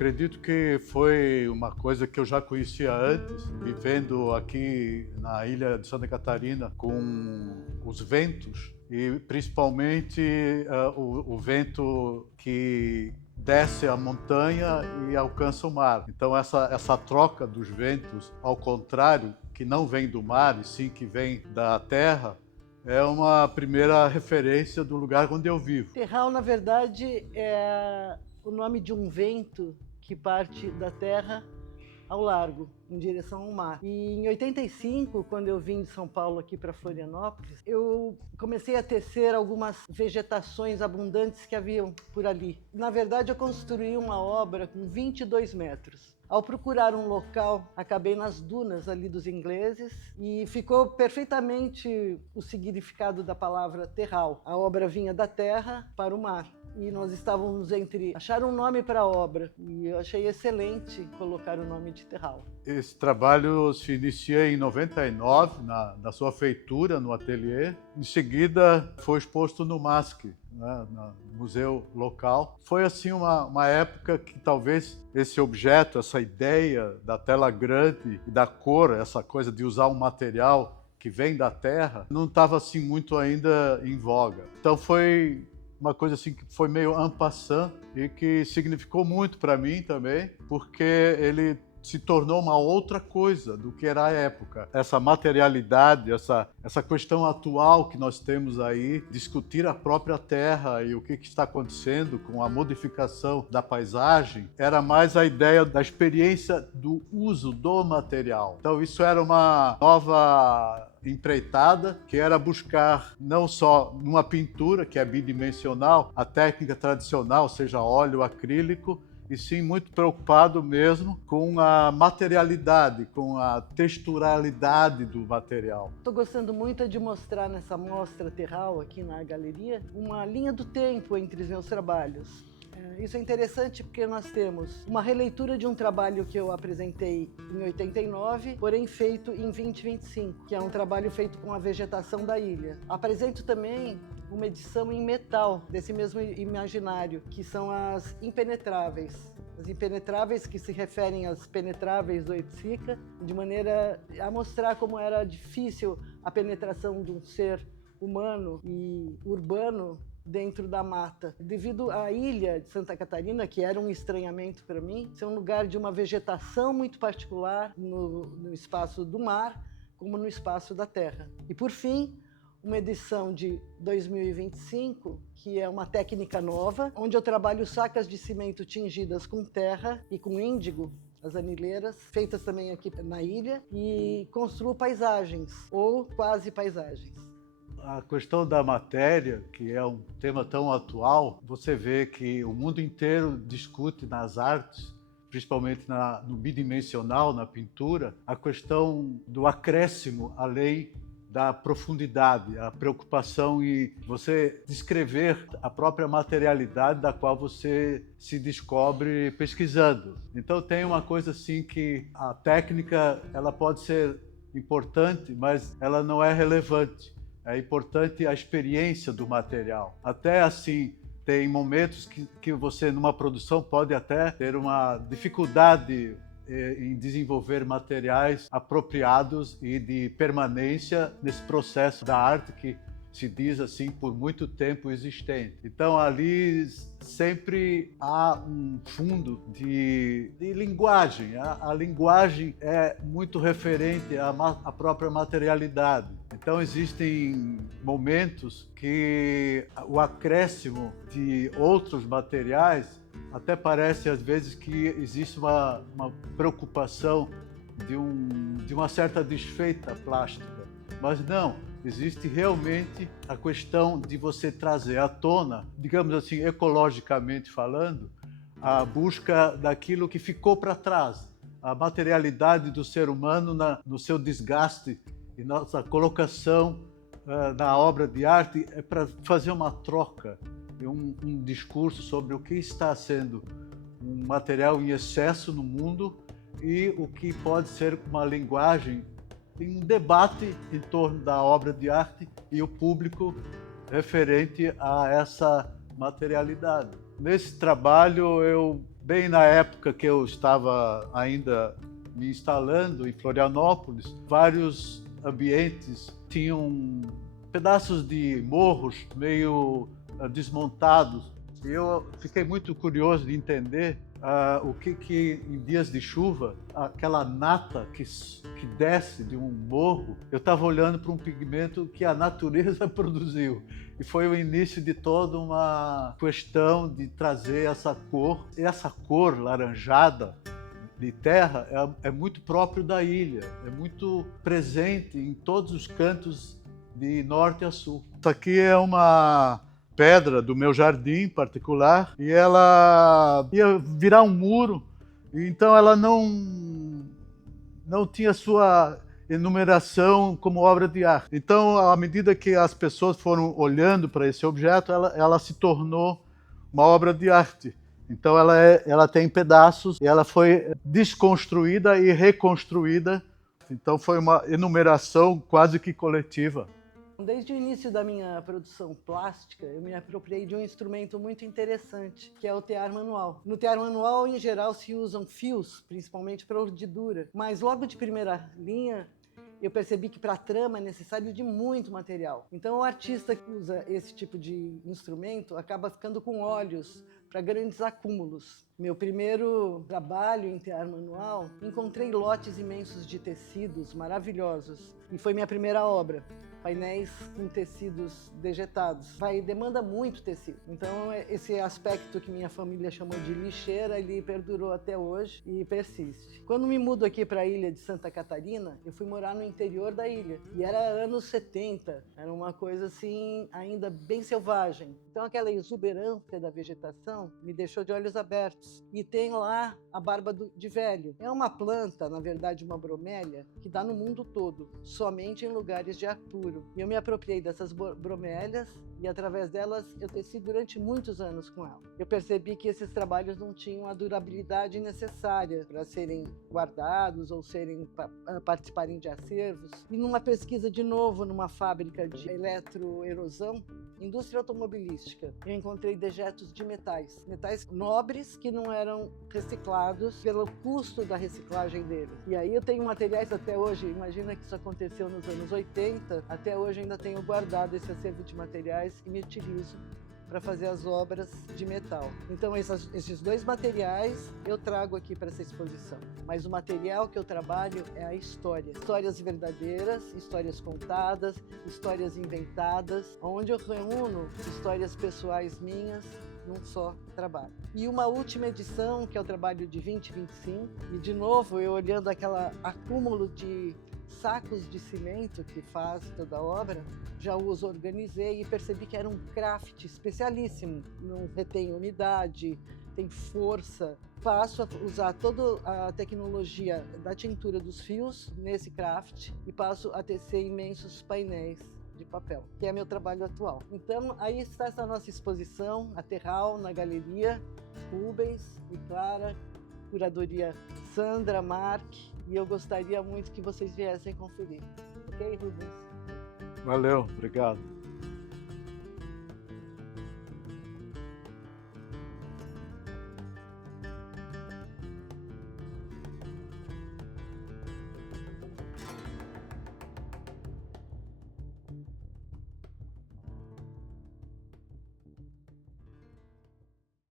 acredito que foi uma coisa que eu já conhecia antes, vivendo aqui na ilha de Santa Catarina com os ventos e principalmente o vento que desce a montanha e alcança o mar. Então essa troca dos ventos, ao contrário, que não vem do mar e sim que vem da terra, é uma primeira referência do lugar onde eu vivo. Terral, na verdade, é o nome de um vento que parte da terra ao largo, em direção ao mar. E em 85, quando eu vim de São Paulo aqui para Florianópolis, eu comecei a tecer algumas vegetações abundantes que haviam por ali. Na verdade, eu construí uma obra com 22 metros. Ao procurar um local, acabei nas dunas ali dos ingleses e ficou perfeitamente o significado da palavra terral. A obra vinha da terra para o mar. E nós estávamos entre achar um nome para a obra e eu achei excelente colocar o nome de Terral. Esse trabalho se inicia em 99, na sua feitura, no ateliê. Em seguida, foi exposto no MASC, né, no museu local. Foi assim uma época que talvez esse objeto, essa ideia da tela grande e da cor, essa coisa de usar um material que vem da terra, não estava assim muito ainda em voga. Então foi uma coisa assim que foi meio en passant e que significou muito para mim também, porque ele se tornou uma outra coisa do que era a época. Essa materialidade, essa questão atual que nós temos aí, discutir a própria terra e o que está acontecendo com a modificação da paisagem, era mais a ideia da experiência do uso do material. Então isso era uma nova empreitada, que era buscar não só numa pintura, que é bidimensional, a técnica tradicional, seja óleo, acrílico, e sim muito preocupado mesmo com a materialidade, com a texturalidade do material. Estou gostando muito de mostrar nessa mostra Terral aqui na galeria uma linha do tempo entre os meus trabalhos. Isso é interessante porque nós temos uma releitura de um trabalho que eu apresentei em 89, porém feito em 2025, que é um trabalho feito com a vegetação da ilha. Apresento também uma edição em metal desse mesmo imaginário, que são as impenetráveis. As impenetráveis que se referem às penetráveis do Oiticica, de maneira a mostrar como era difícil a penetração de um ser humano e urbano dentro da mata. Devido à ilha de Santa Catarina, que era um estranhamento para mim, ser um lugar de uma vegetação muito particular no espaço do mar, como no espaço da terra. E por fim, uma edição de 2025, que é uma técnica nova, onde eu trabalho sacas de cimento tingidas com terra e com índigo, as anileiras, feitas também aqui na ilha, e construo paisagens, ou quase paisagens. A questão da matéria, que é um tema tão atual, você vê que o mundo inteiro discute nas artes, principalmente no bidimensional, na pintura, a questão do acréscimo além da profundidade, a preocupação em você descrever a própria materialidade da qual você se descobre pesquisando. Então tem uma coisa assim que a técnica ela pode ser importante, mas ela não é relevante. É importante a experiência do material. Até assim, tem momentos que você, numa produção, pode até ter uma dificuldade em desenvolver materiais apropriados e de permanência nesse processo da arte que se diz assim, por muito tempo existente. Então ali sempre há um fundo de linguagem. A linguagem é muito referente à própria materialidade. Então existem momentos que o acréscimo de outros materiais até parece às vezes que existe uma preocupação de uma certa desfeita plástica, mas não. Existe realmente a questão de você trazer à tona, digamos assim, ecologicamente falando, a busca daquilo que ficou para trás, a materialidade do ser humano no seu desgaste e nossa colocação na obra de arte é para fazer uma troca, um discurso sobre o que está sendo um material em excesso no mundo e o que pode ser uma linguagem. Tem um debate em torno da obra de arte e o público referente a essa materialidade. Nesse trabalho eu bem na época que eu estava ainda me instalando em Florianópolis, vários ambientes tinham pedaços de morros meio desmontados. E eu fiquei muito curioso de entender o que em dias de chuva, aquela nata que desce de um morro, eu estava olhando para um pigmento que a natureza produziu. E foi o início de toda uma questão de trazer essa cor. E essa cor laranjada de terra é muito próprio da ilha, é muito presente em todos os cantos de norte a sul. Isso aqui é uma pedra do meu jardim particular e ela ia virar um muro, então ela não tinha sua enumeração como obra de arte. Então, à medida que as pessoas foram olhando para esse objeto, ela se tornou uma obra de arte. Então ela tem pedaços e ela foi desconstruída e reconstruída. Então foi uma enumeração quase que coletiva. Desde o início da minha produção plástica, eu me apropriei de um instrumento muito interessante, que é o tear manual. No tear manual, em geral, se usam fios, principalmente para urdidura, mas logo de primeira linha, eu percebi que para a trama é necessário de muito material. Então o artista que usa esse tipo de instrumento acaba ficando com olhos para grandes acúmulos. Meu primeiro trabalho em tear manual, encontrei lotes imensos de tecidos maravilhosos e foi minha primeira obra. Painéis com tecidos vegetados. Demanda muito tecido. Então, esse aspecto que minha família chamou de lixeira, ele perdurou até hoje e persiste. Quando me mudo aqui para a ilha de Santa Catarina, eu fui morar no interior da ilha. E era anos 70. Era uma coisa assim, ainda bem selvagem. Então, aquela exuberância da vegetação me deixou de olhos abertos. E tem lá a barba de velho. É uma planta, na verdade, uma bromélia, que dá no mundo todo, somente em lugares de ar puro. E eu me apropriei dessas bromélias e, através delas, eu teci durante muitos anos com ela. Eu percebi que esses trabalhos não tinham a durabilidade necessária para serem guardados ou participarem de acervos. E numa pesquisa, de novo, numa fábrica de eletroerosão, indústria automobilística, eu encontrei dejetos de metais nobres que não eram reciclados pelo custo da reciclagem deles. E aí eu tenho materiais até hoje, imagina que isso aconteceu nos anos 80, até hoje ainda tenho guardado esse acervo de materiais e me utilizo para fazer as obras de metal. Então esses dois materiais eu trago aqui para essa exposição. Mas o material que eu trabalho é a história. Histórias verdadeiras, histórias contadas, histórias inventadas, onde eu reúno histórias pessoais minhas num só trabalho. E uma última edição, que é o trabalho de 2025, e de novo eu olhando aquele acúmulo de sacos de cimento que faz toda a obra, já os organizei e percebi que era um craft especialíssimo. Não retém umidade, tem força. Passo a usar toda a tecnologia da tintura dos fios nesse craft e passo a tecer imensos painéis de papel, que é meu trabalho atual. Então, aí está essa nossa exposição, a Terral, na galeria, Rubens e Clara, curadoria Sandra, Mark, e eu gostaria muito que vocês viessem conferir. Ok, Rubens? Valeu, obrigado.